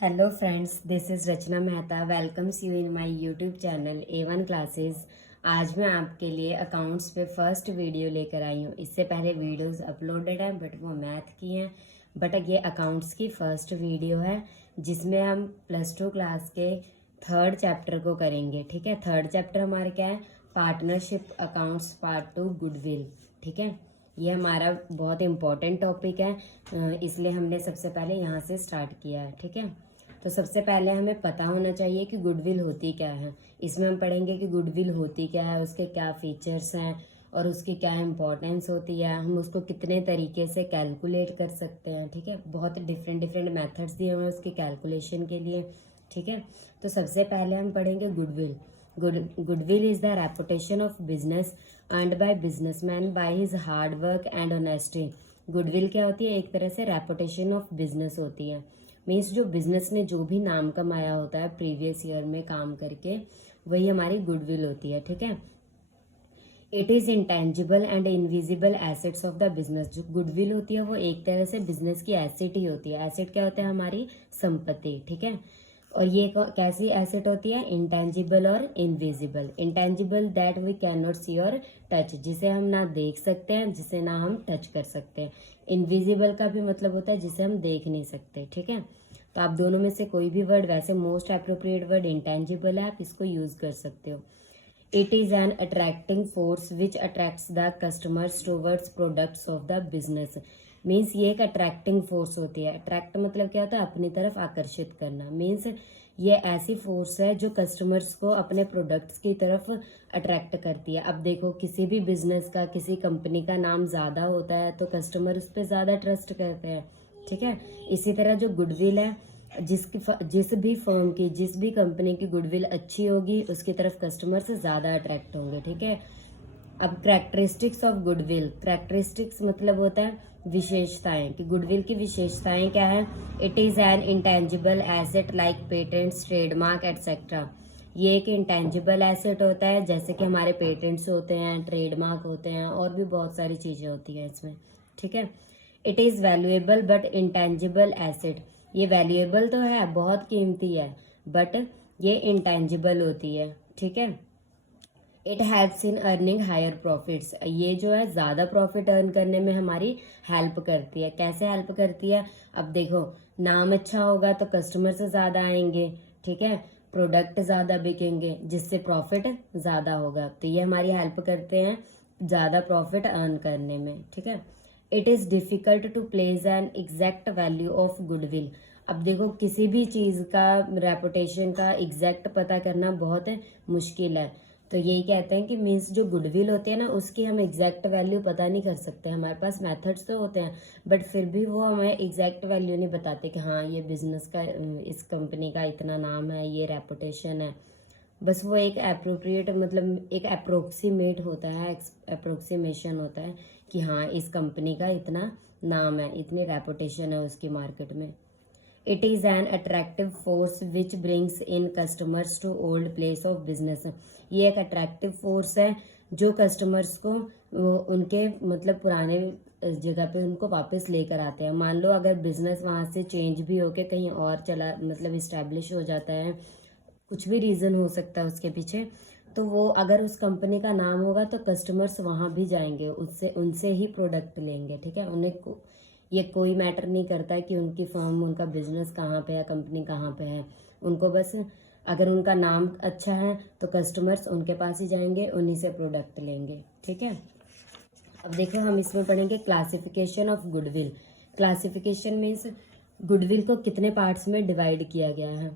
Hello friends, this is Rachna Mehta. Welcomes you in my YouTube channel A1 classes. आज मैं आपके लिए अकाउंट्स पे फर्स्ट वीडियो लेकर आई हूँ। इससे पहले वीडियोस अपलोडेड हैं बट वो मैथ की हैं। बट ये अकाउंट्स की फर्स्ट वीडियो है जिसमें हम +2 क्लास के थर्ड चैप्टर को करेंगे। ठीक है, थर्ड चैप्टर हमारा क्या है? Partnership accounts part 2 goodwill. ठीक है, ये हमारा बहुत इम्पोर्टेंट टॉपिक है, इसलिए हमने सबसे पहले यहाँ से स्टार्ट किया है। ठीक है, तो सबसे पहले हमें पता होना चाहिए कि गुडविल होती क्या है। इसमें हम पढ़ेंगे कि गुडविल होती क्या है, उसके क्या फीचर्स हैं और उसकी क्या इम्पोर्टेंस होती है, हम उसको कितने तरीके से कैलकुलेट कर सकते हैं। ठीक है, बहुत डिफरेंट डिफरेंट मेथड्स दिए हुए हैं उसकी कैलकुलेशन के लिए। ठीक है, तो सबसे पहले हम पढ़ेंगे goodwill. Goodwill is the reputation of business earned by businessman by his hard work and honesty. Goodwill क्या होती है? एक तरह से रेपुटेशन ऑफ बिजनेस होती है। मीन्स जो बिजनेस ने जो भी नाम कमाया होता है प्रीवियस ईयर में काम करके, वही हमारी गुडविल होती है। ठीक है, it is intangible and invisible assets of the business. जो गुडविल होती है वो एक तरह से बिजनेस की एसेट ही होती है। एसेट क्या होता है? हमारी संपत्ति। ठीक है, और ये कैसी एसेट होती है? इंटेंजिबल और invisible. Intangible that we can not see और टच, जिसे हम ना देख सकते हैं, जिसे ना हम टच कर सकते हैं। इनविजिबल का भी मतलब होता है जिसे हम देख नहीं सकते। ठीक है, तो आप दोनों में से कोई भी वर्ड, वैसे मोस्ट अप्रोप्रिएट वर्ड इंटेंजिबल है, आप इसको यूज कर सकते हो। It is an attracting force which attracts the customers towards products of the business. Means ये एक अट्रैक्टिंग फोर्स होती है। अट्रैक्ट मतलब क्या होता है? अपनी तरफ आकर्षित करना। मीन्स ये ऐसी फोर्स है जो कस्टमर्स को अपने प्रोडक्ट्स की तरफ अट्रैक्ट करती है। अब देखो, किसी भी बिजनेस का, किसी कंपनी का नाम ज़्यादा होता है तो कस्टमर उस पर ज़्यादा ट्रस्ट करते हैं। ठीक है, इसी तरह जो गुडविल है, जिस भी फर्म की, जिस भी कंपनी की गुडविल अच्छी होगी उसकी तरफ कस्टमर से ज़्यादा अट्रैक्ट होंगे। ठीक है, अब कैरेक्टरिस्टिक्स ऑफ गुडविल। कैरेक्टरिस्टिक्स मतलब होता है विशेषताएं, कि गुडविल की विशेषताएं क्या है? It is an intangible asset like patents, trademark etcetera. ये एक इंटेंजिबल एसेट होता है, जैसे कि हमारे पेटेंट्स होते हैं, ट्रेडमार्क होते हैं, और भी बहुत सारी चीजें होती हैं इसमें। ठीक है, it is valuable but intangible asset. ये वैल्यूएबल तो है, बहुत कीमती है, बट ये इंटेंजिबल होती है। ठीक है, it helps in earning higher profits. ये जो है ज़्यादा प्रॉफिट अर्न करने में हमारी हेल्प करती है। कैसे हेल्प करती है? अब देखो, नाम अच्छा होगा तो कस्टमर से ज़्यादा आएंगे। ठीक है, प्रोडक्ट ज़्यादा बिकेंगे, जिससे प्रॉफिट ज़्यादा होगा। तो ये हमारी हेल्प करते हैं ज़्यादा प्रॉफिट अर्न करने में। ठीक है, it is difficult to place an exact value of goodwill. अब देखो, किसी भी चीज़ का, रेपुटेशन का एग्जैक्ट पता करना बहुत मुश्किल है। तो यही कहते हैं कि मीन्स जो गुडविल होती है ना, उसकी हम एग्जैक्ट वैल्यू पता नहीं कर सकते। हमारे पास मेथड्स तो होते हैं बट फिर भी वो हमें एग्जैक्ट वैल्यू नहीं बताते कि हाँ ये बिजनेस का, इस कंपनी का इतना नाम है, ये रेपुटेशन है। बस वो एक अप्रोप्रिएट, मतलब एक अप्रोक्सीमेट होता है, अप्रोक्सीमेशन होता है कि हाँ इस कंपनी का इतना नाम है, इतनी रेपुटेशन है उसकी मार्केट में। It is an attractive force which brings in customers to old place of business. ये एक अट्रैक्टिव फोर्स है जो कस्टमर्स को उनके, मतलब पुराने जगह पे उनको वापस लेकर आते हैं। मान लो अगर बिजनेस वहाँ से चेंज भी होके कहीं और चला, मतलब इस्टेब्लिश हो जाता है, कुछ भी रीज़न हो सकता है उसके पीछे, तो वो अगर उस कंपनी का नाम होगा तो कस्टमर्स वहाँ भी जाएंगे, उससे उनसे ही प्रोडक्ट लेंगे। ठीक है, ये कोई मैटर नहीं करता कि उनकी फर्म, उनका बिजनेस कहाँ पे है, कंपनी कहाँ पे है। उनको बस, अगर उनका नाम अच्छा है तो कस्टमर्स उनके पास ही जाएंगे, उन्हीं से प्रोडक्ट लेंगे। ठीक है, अब देखो हम इसमें पढ़ेंगे classification of goodwill. Classification means goodwill को कितने पार्ट्स में डिवाइड किया गया है।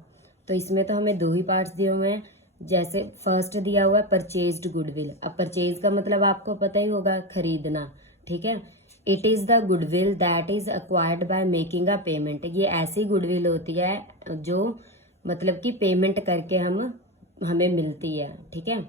तो इसमें तो हमें 2 ही पार्ट्स दिए हुए हैं। जैसे फर्स्ट दिया हुआ है परचेज्ड गुडविल। अब परचेज का मतलब आपको पता ही होगा, खरीदना। ठीक है, it is the goodwill that is acquired by making a payment. ये ऐसी गुडविल होती है जो मतलब कि पेमेंट करके हमें मिलती है। ठीक है,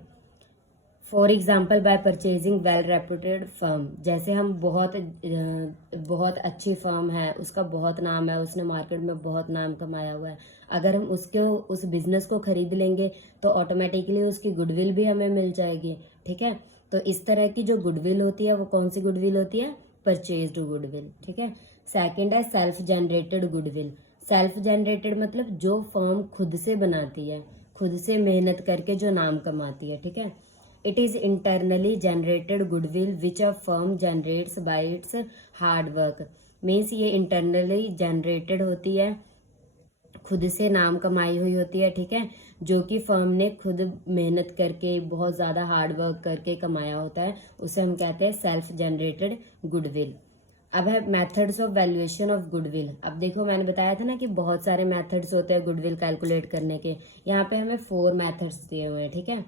for example bye purchasing well reputed firm. जैसे हम बहुत अच्छी फर्म है, उसका बहुत नाम है, उसने मार्केट में बहुत नाम कमाया हुआ है, अगर हम उसको, उस बिजनेस को खरीद लेंगे तो ऑटोमेटिकली उसकी गुडविल भी हमें मिल जाएगी। ठीक है, तो इस तरह की जो गुडविल होती है वो कौन सी गुडविल होती है? Purchased goodwill. ठीक है, सेकंड है self generated goodwill. Self generated मतलब जो फर्म खुद से बनाती है, खुद से मेहनत करके जो नाम कमाती है, ठीक है। It is internally generated goodwill which a firm generates bye it's hard work. Means ये इंटरनली जनरेटेड होती है, खुद से नाम कमाई हुई होती है, ठीक है, जो कि फर्म ने खुद मेहनत करके बहुत ज़्यादा हार्ड वर्क करके कमाया होता है, उसे हम कहते हैं सेल्फ जनरेटेड गुडविल। अब है methods of valuation of goodwill. अब देखो मैंने बताया था ना कि बहुत सारे मेथड्स होते हैं गुडविल कैलकुलेट करने के। यहाँ पे हमें 4 मेथड्स दिए हुए हैं, ठीक है।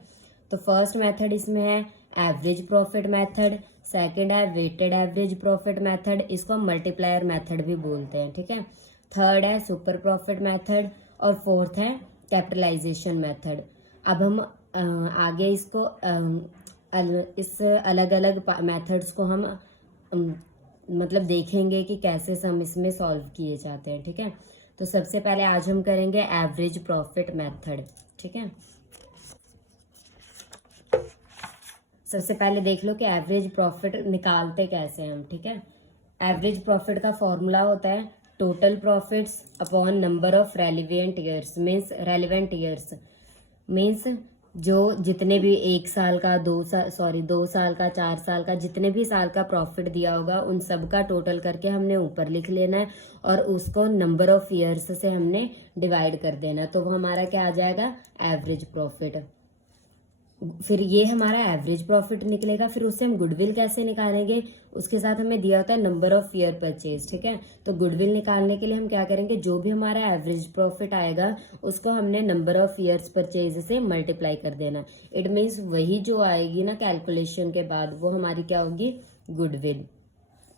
तो फर्स्ट मेथड इसमें है एवरेज प्रॉफिट मेथड, सेकंड है वेटेड एवरेज प्रॉफिट मेथड, इसको हम मल्टीप्लायर मेथड भी बोलते हैं, ठीक है। थर्ड है सुपर प्रॉफिट मेथड और फोर्थ है कैपिटलाइजेशन मेथड। अब हम आगे इसको इस अलग अलग मेथड्स को हम मतलब देखेंगे कि कैसे हम इसमें सॉल्व किए जाते हैं, ठीक है। तो सबसे पहले आज हम करेंगे एवरेज प्रॉफिट मेथड, ठीक है। सबसे पहले देख लो कि एवरेज प्रॉफिट निकालते कैसे हम, ठीक है। एवरेज प्रॉफिट का फॉर्मूला होता है total profits upon number of relevant years. Means जो जितने भी 1 साल का 2 साल का 4 साल का जितने भी साल का प्रॉफिट दिया होगा उन सब का टोटल करके हमने ऊपर लिख लेना है और उसको नंबर ऑफ ईयर्स से हमने डिवाइड कर देना है, तो वो हमारा क्या आ जाएगा एवरेज प्रॉफिट। फिर ये हमारा एवरेज प्रॉफिट निकलेगा। फिर उससे हम गुडविल कैसे निकालेंगे, उसके साथ हमें दिया होता है नंबर ऑफ ईयर परचेज, ठीक है। तो गुडविल निकालने के लिए हम क्या करेंगे, जो भी हमारा एवरेज प्रॉफिट आएगा उसको हमने नंबर ऑफ ईयर्स परचेज से मल्टीप्लाई कर देना। इट मीन्स वही जो आएगी ना कैलकुलेशन के बाद वो हमारी क्या होगी गुडविल,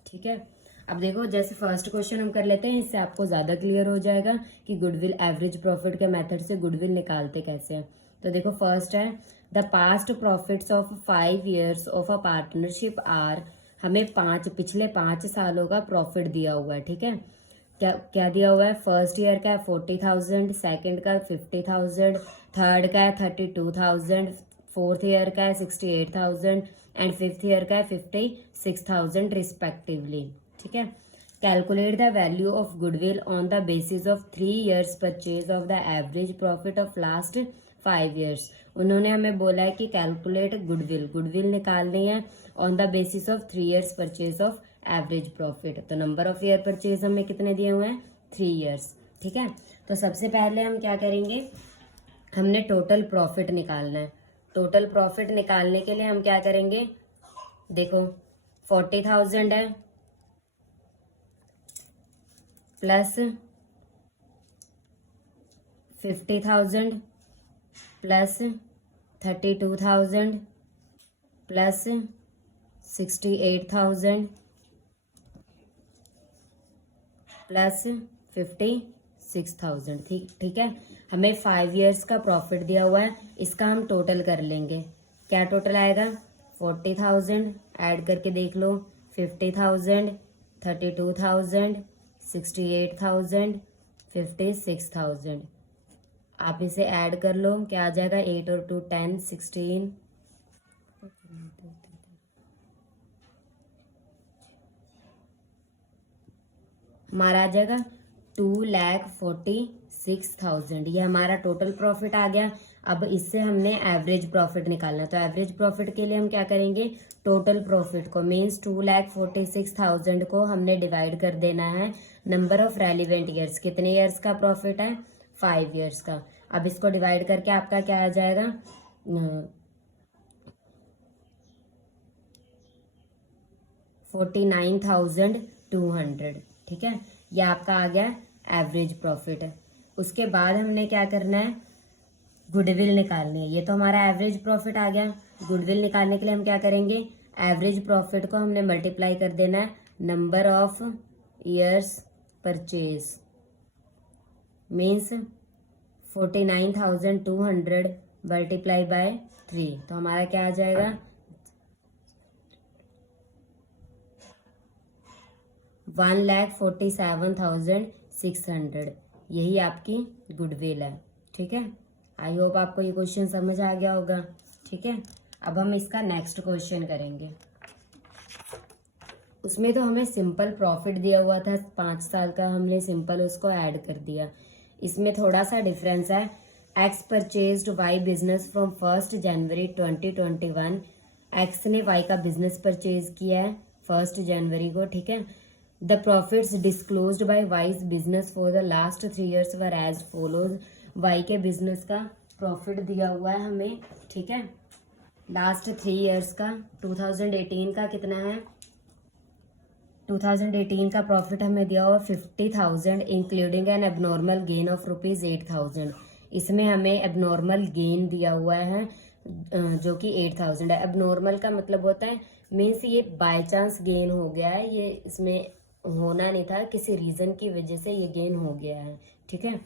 ठीक है। अब देखो जैसे फर्स्ट क्वेश्चन हम कर लेते हैं, इससे आपको ज्यादा क्लियर हो जाएगा कि गुडविल एवरेज प्रॉफिट के मेथड से गुडविल निकालते कैसे हैं। तो देखो फर्स्ट है the past profits of 5 years of a partnership are. हमें पिछले 5 सालों का प्रॉफिट दिया हुआ है, ठीक है। क्या क्या दिया हुआ है, फर्स्ट ईयर का है 40,000, सेकंड का 50,000, थर्ड का है 32,000, फोर्थ ईयर का है 68,000 एंड फिफ्थ ईयर का है 56,000 रिस्पेक्टिवली, ठीक है। Calculate the value of goodwill on the basis of 3 years purchase of the average profit of last 5 years। उन्होंने हमें बोला है कि कैलकुलेट गुडविल निकालनी है on the basis of 3 years purchase of average profit. तो नंबर ऑफ ईयर परचेज हमें कितने दिए हुए हैं 3 years, ठीक है। तो सबसे पहले हम क्या करेंगे, हमने टोटल प्रॉफिट निकालना है। टोटल प्रॉफिट निकालने के लिए हम क्या करेंगे, देखो 40,000 है प्लस 50,000 प्लस 32,000 प्लस 68,000 प्लस 56,000, ठीक है। हमें 5 years का प्रॉफिट दिया हुआ है, इसका हम टोटल कर लेंगे। क्या टोटल आएगा, 40,000 ऐड करके देख लो, 50,000, 32,000, 68,000, 56,000। आप इसे ऐड कर लो, क्या आ जाएगा 8 और 2 10 16, हमारा आ जाएगा 2,46,000। ये हमारा टोटल प्रॉफिट आ गया। अब इससे हमने एवरेज प्रॉफिट निकालना है, तो एवरेज प्रॉफिट के लिए हम क्या करेंगे, टोटल प्रॉफिट को मीन्स 2,46,000 को हमने डिवाइड कर देना है नंबर ऑफ रेलिवेंट ईयर्स। कितने ईयर्स का प्रॉफिट है 5 years का। अब इसको डिवाइड करके आपका क्या आ जाएगा 49,200, ठीक है। ये आपका आ गया एवरेज प्रॉफिट है। उसके बाद हमने क्या करना है, गुडविल निकालनी है। ये तो हमारा एवरेज प्रॉफिट आ गया। गुडविल निकालने के लिए हम क्या करेंगे, एवरेज प्रॉफिट को हमने मल्टीप्लाई कर देना है number of years purchase, means 49,200 multiply by 3, तो हमारा क्या आ जाएगा 1,47,600। यही आपकी गुडविल है, ठीक है। आई होप आपको ये क्वेश्चन समझ आ गया होगा, ठीक है। अब हम इसका नेक्स्ट क्वेश्चन करेंगे। उसमें तो हमें सिंपल प्रॉफिट दिया हुआ था 5 साल का, हमने सिंपल उसको ऐड कर दिया। इसमें थोड़ा सा डिफरेंस है। X purchased Y business from 1 January 2021। X ने वाई का बिजनेस परचेज किया है 1 जनवरी को, ठीक है। The profits disclosed by Y's business for the last 3 years were as follows. Y के बिजनेस का प्रॉफिट दिया हुआ है हमें, ठीक है, लास्ट 3 years का। 2018 का कितना है? 2018 का प्रॉफिट हमें दिया हुआ 50,000 including N abnormal gain of ₹8,000। इसमें हमें एबनॉर्मल गेन दिया हुआ है जो कि 8,000 है। एबनॉर्मल का मतलब होता है मीन्स ये बाय चांस गेन हो गया है, ये इसमें होना नहीं था, किसी रीजन की वजह से ये गेन हो गया है, ठीक है।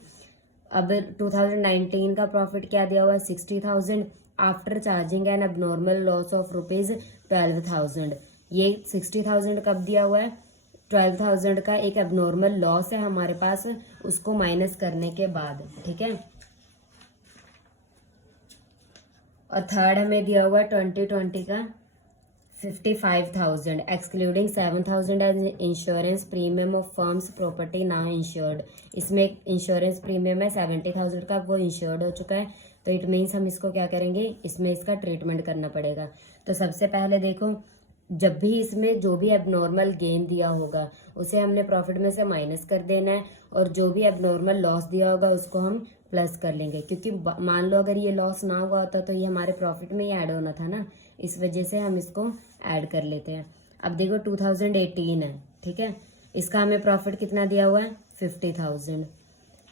अब 2019 का प्रॉफिट क्या दिया हुआ है? 60,000 after charging N abnormal loss of ₹12,000। ये 60,000 कब दिया हुआ है? 12,000 का एक एबनॉर्मल लॉस है हमारे पास, उसको माइनस करने के बाद, ठीक है। और थर्ड हमें दिया हुआ है 2020 का 55,000 excluding 7,000 as insurance premium of firm's property now insured. इसमें इंश्योरेंस प्रीमियम है 70,000 का, वो इंश्योर्ड हो चुका है, तो इट मीन्स हम इसको क्या करेंगे, इसमें इसका ट्रीटमेंट करना पड़ेगा। तो सबसे पहले देखो, जब भी इसमें जो भी एबनॉर्मल गेन दिया होगा उसे हमने प्रॉफिट में से माइनस कर देना है, और जो भी एबनॉर्मल लॉस दिया होगा उसको हम प्लस कर लेंगे, क्योंकि मान लो अगर ये लॉस ना हुआ होता तो ये हमारे प्रॉफिट में ही ऐड होना था ना, इस वजह से हम इसको ऐड कर लेते हैं। अब देखो 2018 है, ठीक है, इसका हमें प्रॉफिट कितना दिया हुआ है? 50,000।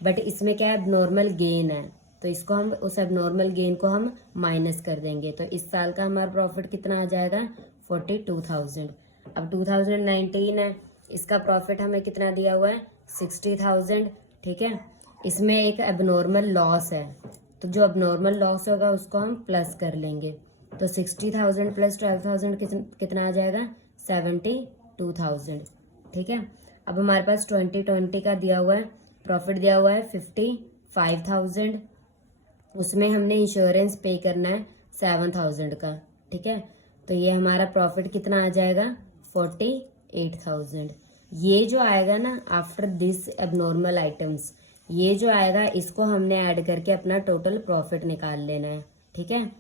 बट इसमें क्या है? एबनॉर्मल गेन है, तो इसको हम उस एबनॉर्मल गेन को हम माइनस कर देंगे, तो इस साल का हमारा प्रॉफिट कितना आ जाएगा? 42,000। अब 2019 है, इसका प्रॉफिट हमें कितना दिया हुआ है? 60,000, ठीक है। इसमें एक एबनॉर्मल लॉस है, तो जो एबनॉर्मल लॉस होगा उसको हम प्लस कर लेंगे, तो 60,000 प्लस 12,000 कितना आ जाएगा? 72,000, ठीक है। अब हमारे पास 2020 का दिया हुआ है, प्रॉफिट दिया हुआ है 55,000, उसमें हमने इंश्योरेंस पे करना है 7,000 का, ठीक है। तो ये हमारा प्रॉफिट कितना आ जाएगा? 48,000। ये जो आएगा ना आफ्टर दिस एबनॉर्मल आइटम्स, ये जो आएगा इसको हमने ऐड करके अपना टोटल प्रॉफिट निकाल लेना है, ठीक है।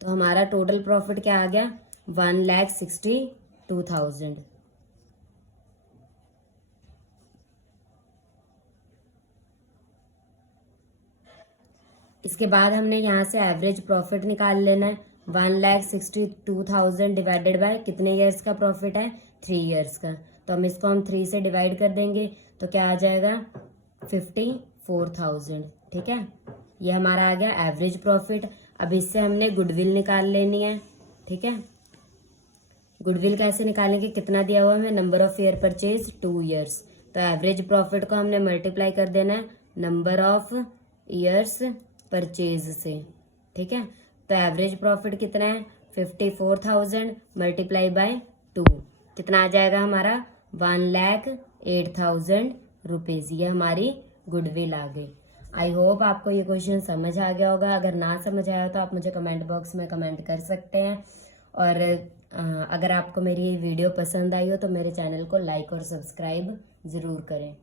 तो हमारा टोटल प्रॉफिट क्या आ गया? 1,62,000। इसके बाद हमने यहाँ से एवरेज प्रॉफिट निकाल लेना है। 1,62,000 डिवाइडेड बाय कितने ईयर्स का प्रॉफिट है? 3 years का, तो हम इसको 3 से डिवाइड कर देंगे, तो क्या आ जाएगा? 54,000, ठीक है। ये हमारा आ गया एवरेज प्रॉफिट। अब इससे हमने गुडविल निकाल लेनी है, ठीक है। गुडविल कैसे निकालेंगे? कितना दिया हुआ है? Number of year purchase 2 years, तो एवरेज प्रॉफिट को हमने मल्टीप्लाई कर देना है नंबर ऑफ ईयर्स परचेज से, ठीक है। तो एवरेज प्रॉफिट कितना है? 54,000 मल्टीप्लाई बाय 2, कितना आ जाएगा हमारा? 1,08,000 रुपीज। ये हमारी गुडविल आ गई। आई होप आपको ये क्वेश्चन समझ आ गया होगा। अगर ना समझ आया तो आप मुझे कमेंट बॉक्स में कमेंट कर सकते हैं, और अगर आपको मेरी वीडियो पसंद आई हो तो मेरे चैनल को लाइक और सब्सक्राइब ज़रूर करें।